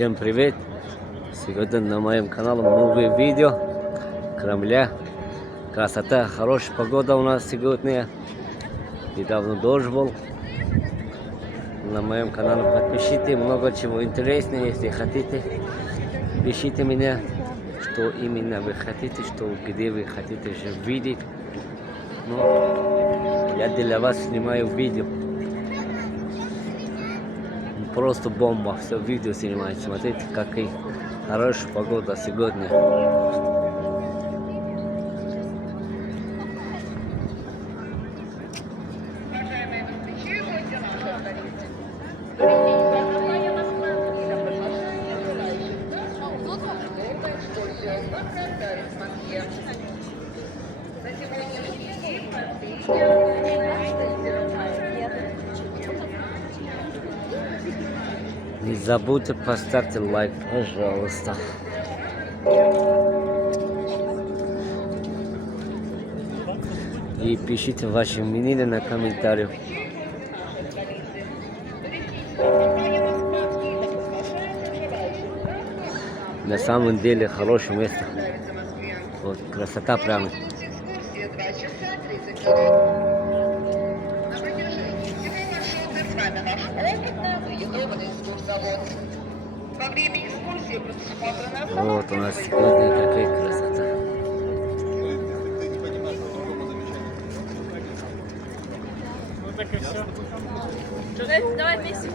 Всем привет! Сегодня на моем канале новое видео. Кремля. Красота, хорошая погода у нас сегодня. Недавно дождь был. На моем канале подпишите, много чего интересного, если хотите. Пишите меня, что именно вы хотите, где вы хотите же видеть. Но я для вас снимаю видео. Просто бомба, все видео снимает. Смотрите, какая хорошая погода сегодня. Не забудьте поставьте лайк, пожалуйста. И пишите ваши мнения на комментариях. На самом деле хорошее место. Вот красота прямо. Вот у нас сегодня какая красота. Вот так и все. Давай вместе.